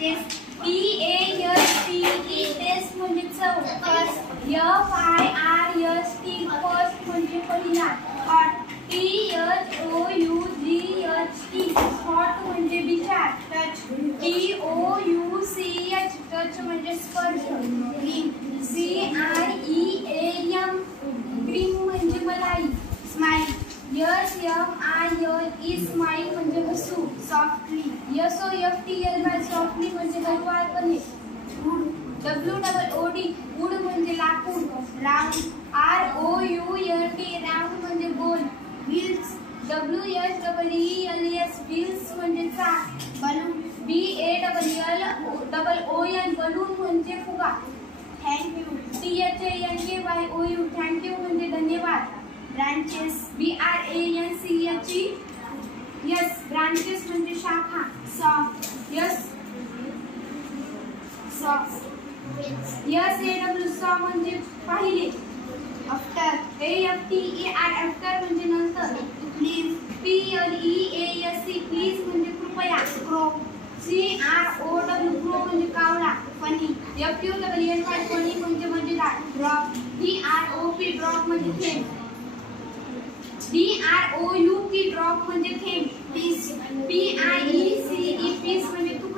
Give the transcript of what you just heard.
Taste. TASTE taste म्हणजे चव. First. FIRST first म्हणजे पहिला. हॉट. THOUGHT हॉट म्हणजे विचार. टच. TOUCH टच म्हणजे स्पर्श. क्रीम. CREAM क्रीम म्हणजे मलाई. स्माइल. SMILE स्माइल म्हणजे हसू. सॉफ्टली. SOFTLY सॉफ्टली म्हणजे हळुवारपणे. WOOD वूड म्हणजे लाकूड. राउंड. ROUND राउंड म्हणजे गोल. व्हील्स. WHEELS व्हील्स म्हणजे चाक. बलून. BALLON बलून म्हणजे फुगा. थँक्यू. THANKYOU थँक्यू म्हणजे धन्यवाद. ब्रांचेस. BRANCHES ब्रांचेस म्हणजे शाखा. सॉफ्ट. सॉक्स. SAW सॉ म्हणजे पाहिले. आफ्टर. AFTER आफ्टर म्हणजे नंतर. प्लीज. PLEASE प्लीज म्हणजे कृपया. क्रो. CROW क्रो म्हणजे कावळा. फनी. FUNNY फनी म्हणजे मजेदार. ड्रॉप. DROP ड्रॉप म्हणजे थेंब. DROUP ड्रॉप म्हणजे थेंब. पीस. PIECE पीस म्हणजे तुकडा.